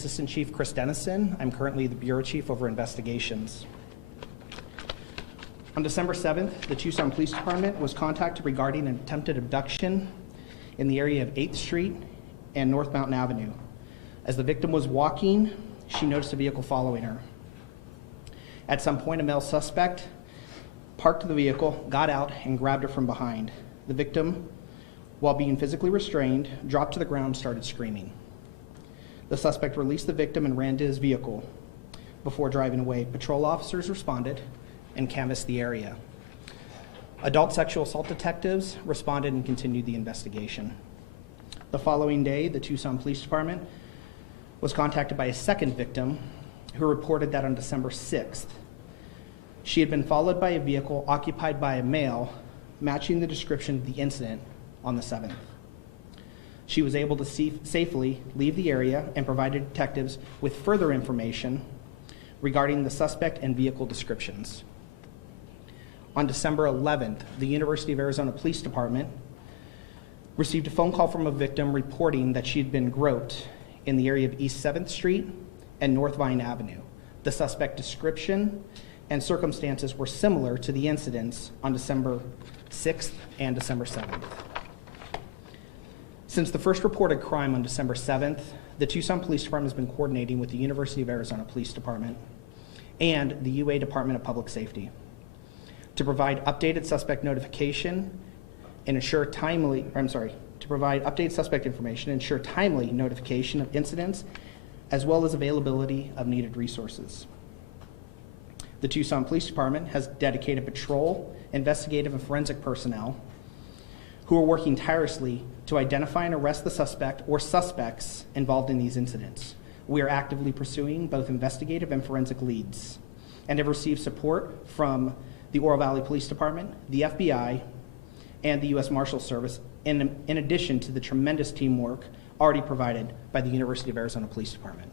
Assistant Chief Chris Dennison. I'm currently the Bureau Chief over investigations. On December 7th, the Tucson Police Department was contacted regarding an attempted abduction in the area of 8th Street and North Mountain Avenue. As the victim was walking, she noticed a vehicle following her. At some point, a male suspect parked the vehicle, got out, and grabbed her from behind. The victim, while being physically restrained, dropped to the ground and started screaming. The suspect released the victim and ran to his vehicle. Before driving away, patrol officers responded and canvassed the area. Adult sexual assault detectives responded and continued the investigation. The following day, the Tucson Police Department was contacted by a second victim who reported that on December 6th, she had been followed by a vehicle occupied by a male matching the description of the incident on the 7th. She was able to safely leave the area and provided detectives with further information regarding the suspect and vehicle descriptions. On December 11th, the University of Arizona Police Department received a phone call from a victim reporting that she had been groped in the area of East 7th Street and North Vine Avenue. The suspect description and circumstances were similar to the incidents on December 6th and December 7th. Since the first reported crime on December 7th, the Tucson Police Department has been coordinating with the University of Arizona Police Department and the UA Department of Public Safety to provide updated suspect notification and ensure timely, to provide updated suspect information and ensure timely notification of incidents as well as availability of needed resources. The Tucson Police Department has dedicated patrol, investigative, and forensic personnel who are working tirelessly to identify and arrest the suspect or suspects involved in these incidents. We are actively pursuing both investigative and forensic leads and have received support from the Oro Valley Police Department, the FBI, and the U.S. Marshals Service, in addition to the tremendous teamwork already provided by the University of Arizona Police Department.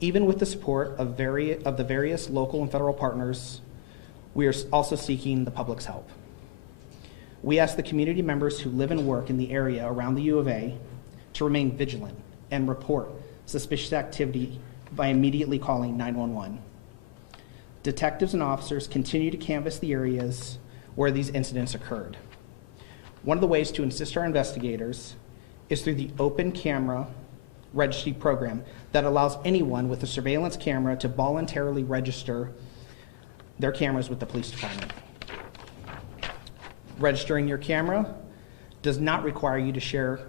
Even with the support of the various local and federal partners, we are also seeking the public's help. We ask the community members who live and work in the area around the U of A to remain vigilant and report suspicious activity by immediately calling 911. Detectives and officers continue to canvass the areas where these incidents occurred. One of the ways to assist our investigators is through the open camera registry program that allows anyone with a surveillance camera to voluntarily register their cameras with the police department. Registering your camera does not require you to share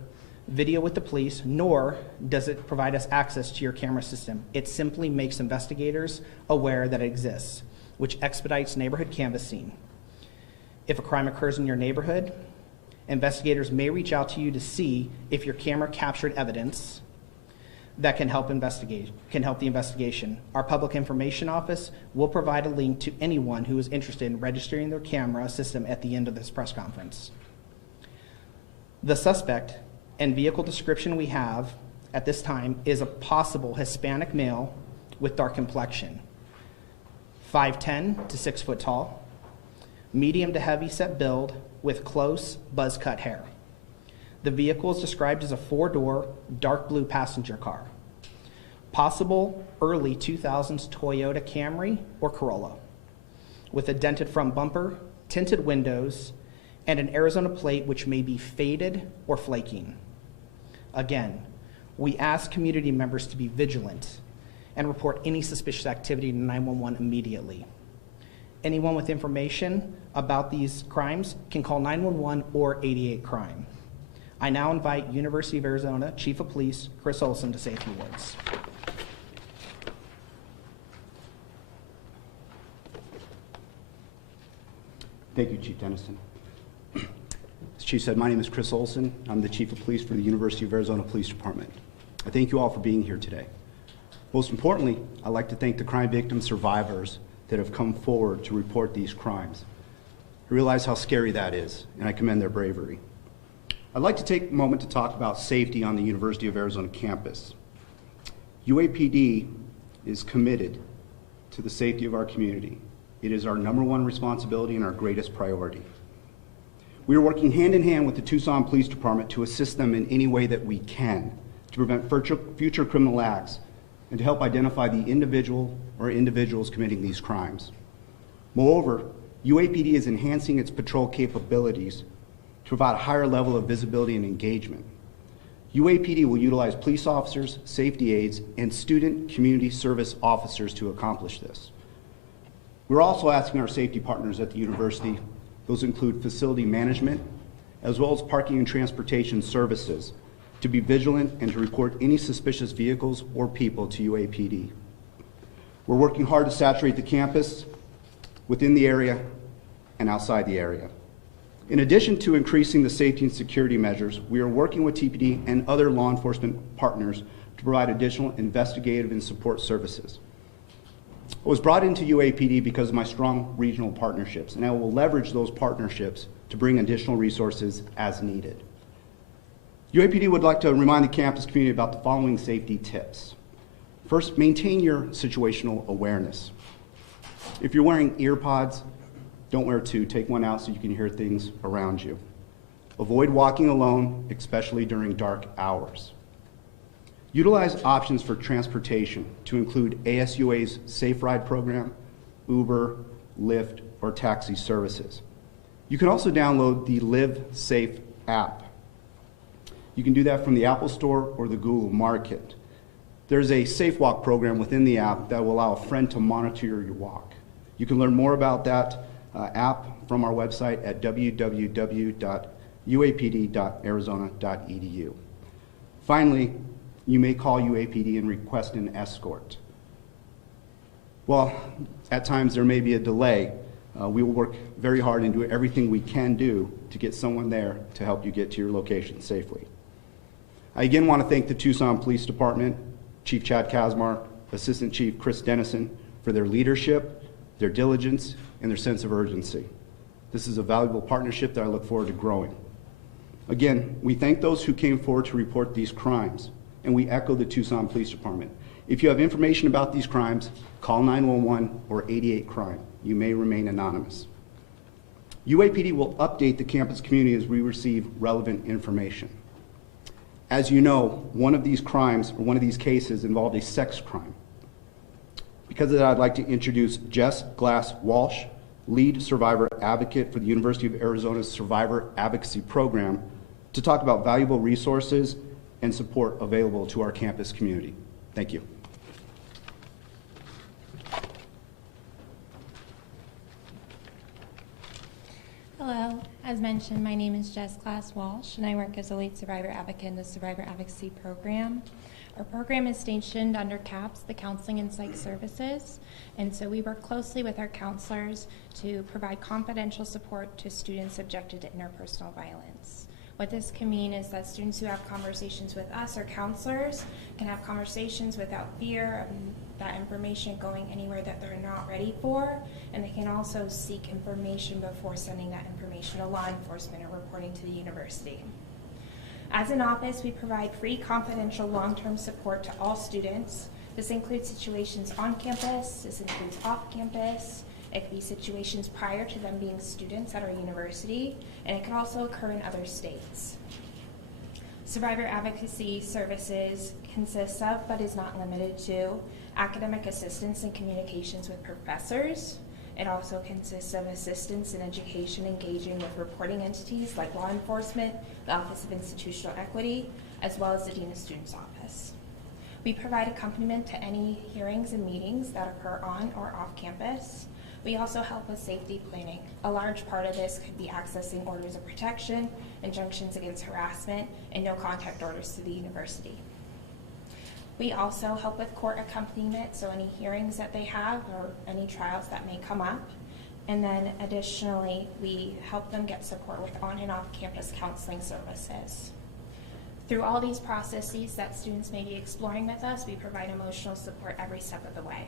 video with the police, nor does it provide us access to your camera system. It simply makes investigators aware that it exists, which expedites neighborhood canvassing. If a crime occurs in your neighborhood, investigators may reach out to you to see if your camera captured evidence that can help the investigation. Our public information office will provide a link to anyone who is interested in registering their camera system at the end of this press conference. The suspect and vehicle description we have at this time is a possible Hispanic male with dark complexion, 5'10" to 6 foot tall, medium to heavy set build with close buzz cut hair. The vehicle is described as a 4-door dark blue passenger car, possible early 2000s Toyota Camry or Corolla, with a dented front bumper, tinted windows, and an Arizona plate which may be faded or flaking. Again, we ask community members to be vigilant and report any suspicious activity to 911 immediately. Anyone with information about these crimes can call 911 or 88 Crime. I now invite University of Arizona Chief of Police Chris Olson to say a few words. Thank you, Chief Dennison. As Chief said, my name is Chris Olson. I'm the Chief of Police for the University of Arizona Police Department. I thank you all for being here today. Most importantly, I'd like to thank the crime victim survivors that have come forward to report these crimes. I realize how scary that is, and I commend their bravery. I'd like to take a moment to talk about safety on the University of Arizona campus. UAPD is committed to the safety of our community. It is our #1 responsibility and our greatest priority. We are working hand in hand with the Tucson Police Department to assist them in any way that we can to prevent future criminal acts and to help identify the individual or individuals committing these crimes. Moreover, UAPD is enhancing its patrol capabilities to provide a higher level of visibility and engagement. UAPD will utilize police officers, safety aides, and student community service officers to accomplish this. We're also asking our safety partners at the university, those include facility management, as well as parking and transportation services, to be vigilant and to report any suspicious vehicles or people to UAPD. We're working hard to saturate the campus within the area and outside the area. In addition to increasing the safety and security measures, we are working with TPD and other law enforcement partners to provide additional investigative and support services. I was brought into UAPD because of my strong regional partnerships, and I will leverage those partnerships to bring additional resources as needed. UAPD would like to remind the campus community about the following safety tips. First, maintain your situational awareness. If you're wearing ear pods, don't wear two. Take one out so you can hear things around you. Avoid walking alone, especially during dark hours. Utilize options for transportation to include ASUA's Safe Ride program, Uber, Lyft, or taxi services. You can also download the Live Safe app. You can do that from the Apple Store or the Google Market. There's a Safe Walk program within the app that will allow a friend to monitor your walk. You can learn more about that app from our website at www.uapd.arizona.edu. Finally, you may call UAPD and request an escort. Well, at times there may be a delay. We will work very hard and do everything we can do to get someone there to help you get to your location safely. I again want to thank the Tucson Police Department, Chief Chad Kazmar, Assistant Chief Chris Dennison for their leadership, their diligence, and their sense of urgency. This is a valuable partnership that I look forward to growing. Again, we thank those who came forward to report these crimes, and we echo the Tucson Police Department. If you have information about these crimes, call 911 or 88-CRIME. You may remain anonymous. UAPD will update the campus community as we receive relevant information. As you know, one of these crimes, or one of these cases, involved a sex crime. Because of that, I'd like to introduce Jess Glass-Walsh, lead survivor advocate for the University of Arizona's Survivor Advocacy Program, to talk about valuable resources and support available to our campus community. Thank you. Hello, as mentioned, my name is Jess Glass-Walsh, and I work as a lead survivor advocate in the Survivor Advocacy Program. Our program is stationed under CAPS, the Counseling and Psych Services, and so we work closely with our counselors to provide confidential support to students subjected to interpersonal violence. What this can mean is that students who have conversations with us or counselors can have conversations without fear of that information going anywhere that they're not ready for, and they can also seek information before sending that information to law enforcement or reporting to the university. As an office, we provide free, confidential, long-term support to all students. This includes situations on campus, this includes off campus, it could be situations prior to them being students at our university, and it can also occur in other states. Survivor Advocacy Services consists of, but is not limited to, academic assistance and communications with professors. It also consists of assistance in education engaging with reporting entities like law enforcement, the Office of Institutional Equity, as well as the Dean of Students Office. We provide accompaniment to any hearings and meetings that occur on or off campus. We also help with safety planning. A large part of this could be accessing orders of protection, injunctions against harassment, and no contact orders to the university. We also help with court accompaniment, so any hearings that they have or any trials that may come up. And then additionally, we help them get support with on and off campus counseling services. Through all these processes that students may be exploring with us, we provide emotional support every step of the way.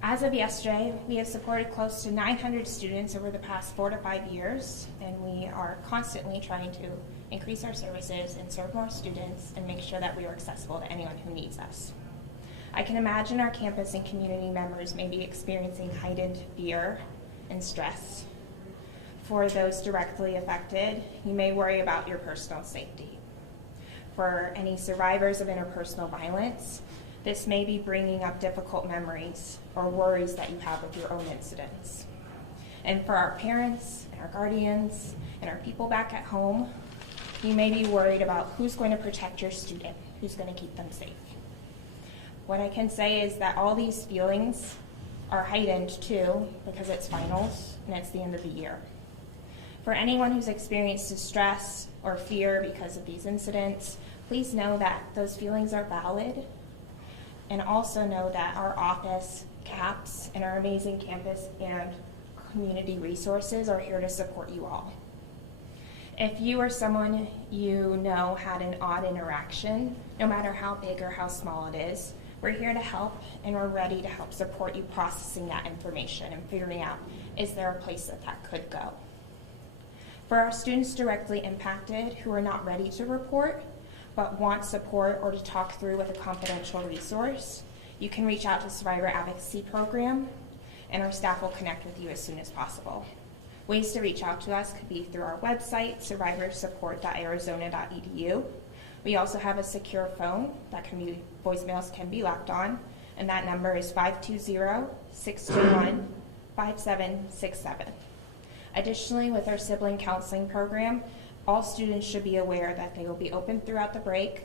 As of yesterday, we have supported close to 900 students over the past 4 to 5 years, and we are constantly trying to increase our services and serve more students and make sure that we are accessible to anyone who needs us. I can imagine our campus and community members may be experiencing heightened fear and stress. For those directly affected, you may worry about your personal safety. for any survivors of interpersonal violence, this may be bringing up difficult memories or worries that you have with your own incidents. And for our parents and our guardians and our people back at home, you may be worried about who's going to protect your student, who's going to keep them safe. What I can say is that all these feelings are heightened too because it's finals and it's the end of the year. For anyone who's experienced distress or fear because of these incidents, please know that those feelings are valid, and also know that our office, CAPS, and our amazing campus and community resources are here to support you all. If you or someone you know had an odd interaction, no matter how big or how small it is, we're here to help, and we're ready to help support you processing that information and figuring out, is there a place that that could go? For our students directly impacted who are not ready to report, but want support or to talk through with a confidential resource, you can reach out to Survivor Advocacy Program, and our staff will connect with you as soon as possible. Ways to reach out to us could be through our website, survivorsupport.arizona.edu. We also have a secure phone that voicemails can be left on, and that number is 520-621-5767. Additionally, with our sibling counseling program, all students should be aware that they will be open throughout the break.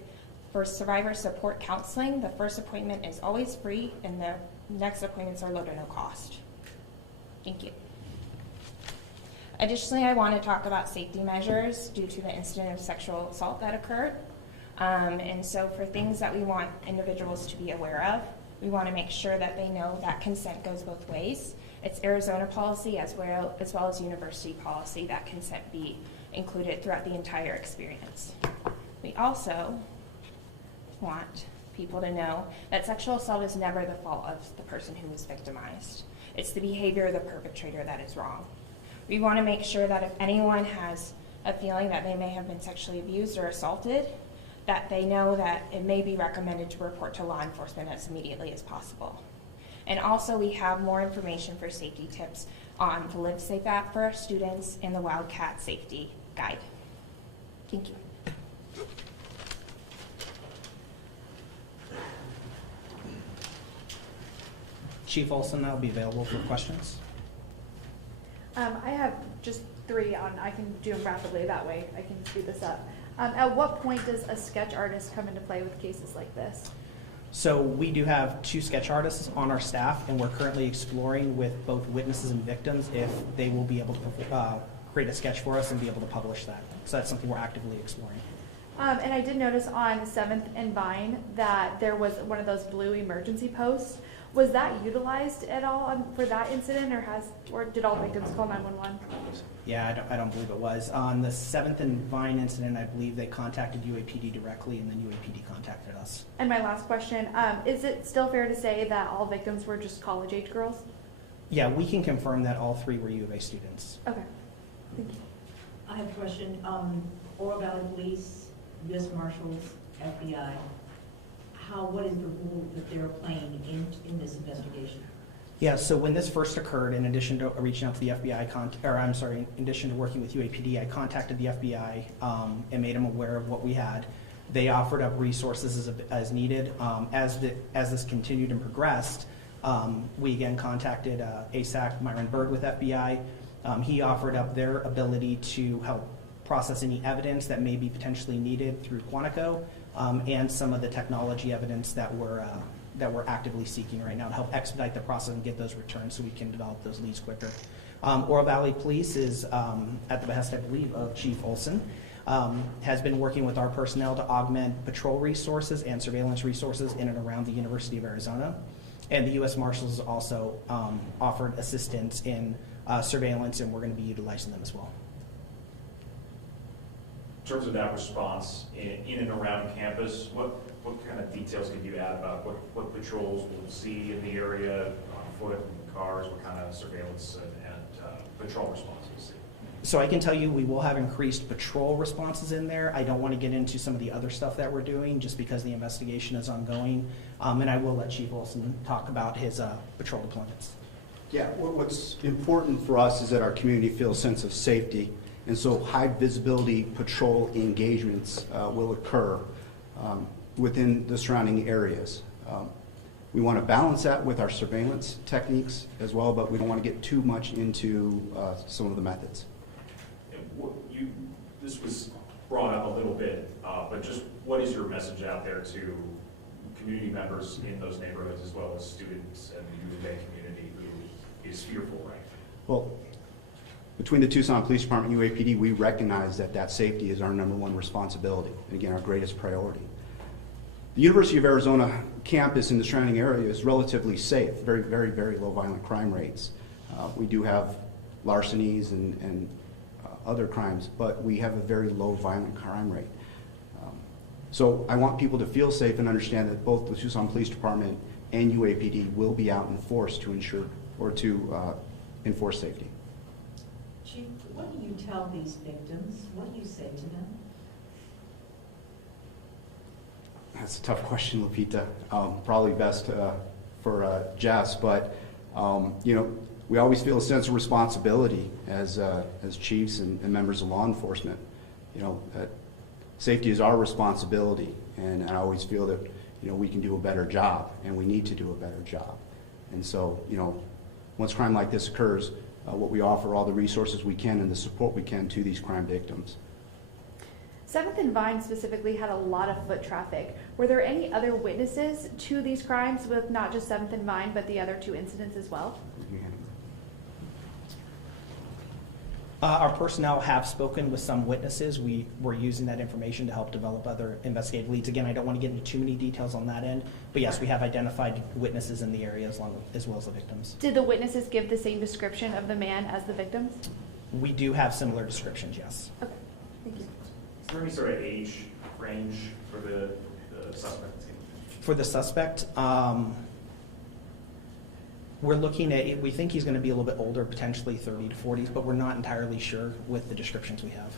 For survivor support counseling, the first appointment is always free, and the next appointments are low to no cost. Thank you. Additionally, I want to talk about safety measures due to the incident of sexual assault that occurred. And so for things that we want individuals to be aware of, we want to make sure that they know that consent goes both ways. It's Arizona policy as well as university policy that consent be included throughout the entire experience. We also want people to know that sexual assault is never the fault of the person who was victimized. It's the behavior of the perpetrator that is wrong. We want to make sure that if anyone has a feeling that they may have been sexually abused or assaulted, that they know that it may be recommended to report to law enforcement as immediately as possible. And also we have more information for safety tips on the Live Safe app for our students and the Wildcat Safety Guide. Thank you. Chief Olson, I'll be available for questions. I have just 3 on, I can do them rapidly, that way I can speed this up. At what point does a sketch artist come into play with cases like this? So we do have 2 sketch artists on our staff, and we're currently exploring with both witnesses and victims if they will be able to create a sketch for us and be able to publish that. So that's something we're actively exploring. And I did notice on 7th and Vine that there was one of those blue emergency posts. Was that utilized at all for that incident, or did all victims call 911? Yeah, I don't believe it was. On the 7th and Vine incident, I believe they contacted UAPD directly, and then UAPD contacted us. And my last question, is it still fair to say that all victims were just college-age girls? Yeah, we can confirm that all 3 were U of A students. Okay, thank you. I have a question. Oro Valley Police, U.S. Marshals, FBI, what is the role that they're playing in this investigation? Yeah, so when this first occurred, in addition to reaching out to the FBI, in addition to working with UAPD, I contacted the FBI and made them aware of what we had. They offered up resources as needed. As this continued and progressed, we again contacted ASAC Myron Bird with FBI. He offered up their ability to help process any evidence that may be potentially needed through Quantico, and some of the technology evidence that we're actively seeking right now to help expedite the process and get those returns so we can develop those leads quicker. Oro Valley Police is, at the behest, I believe, of Chief Olson, has been working with our personnel to augment patrol resources and surveillance resources in and around the University of Arizona. And the U.S. Marshals also offered assistance in surveillance, and we're going to be utilizing them as well. In terms of that response in and around campus, what kind of details could you add about what patrols we'll see in the area, on foot, in cars, what kind of surveillance and patrol response we'll see? So I can tell you we will have increased patrol responses in there. I don't want to get into some of the other stuff that we're doing just because the investigation is ongoing. And I will let Chief Olson talk about his patrol deployments. Yeah, what's important for us is that our community feels a sense of safety. And so high visibility patrol engagements will occur. within the surrounding areas. We want to balance that with our surveillance techniques as well, but we don't want to get too much into some of the methods. This was brought up a little bit, but just what is your message out there to community members in those neighborhoods as well as students and the U of A community who is fearful, right? Well, between the Tucson Police Department and UAPD, we recognize that that safety is our #1 responsibility, and again, our greatest priority. The University of Arizona campus in the surrounding area is relatively safe, very, very, very low violent crime rates. We do have larcenies and other crimes, but we have a very low violent crime rate. So I want people to feel safe and understand that both the Tucson Police Department and UAPD will be out in force to ensure or to enforce safety. Chief, what do you tell these victims? What do you say to them? That's a tough question, Lupita. Probably best for Jess, but you know, we always feel a sense of responsibility as chiefs and members of law enforcement. You know, that safety is our responsibility, and I always feel that, you know, we can do a better job, and we need to do a better job. And so, you know, once crime like this occurs, what we offer all the resources we can and the support we can to these crime victims. 7th and Vine specifically had a lot of foot traffic. Were there any other witnesses to these crimes with not just 7th and Vine, but the other 2 incidents as well? Our personnel have spoken with some witnesses. We were using that information to help develop other investigative leads. Again, I don't want to get into too many details on that end, but yes, we have identified witnesses in the area as well as the victims. Did the witnesses give the same description of the man as the victims? We do have similar descriptions, yes. Okay, thank you. Is there any sort of age range for the suspect? For the suspect, we're looking at, we think he's going to be a little bit older, potentially 30 to 40s, but we're not entirely sure with the descriptions we have.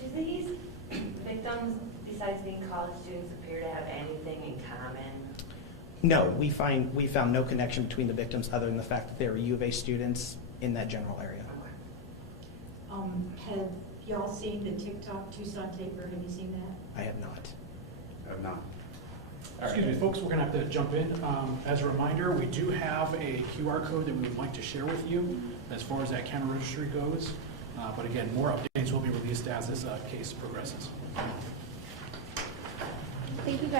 Do these victims, besides being college students, appear to have anything in common? No, we found no connection between the victims other than the fact that they were U of A students in that general area. Have y'all seen the TikTok Tucson taper? Have you seen that? I have not. I have not. Excuse me, folks, we're going to have to jump in. As a reminder, we do have a QR code that we would like to share with you as far as that camera registry goes. But again, more updates will be released as this case progresses. Thank you, guys.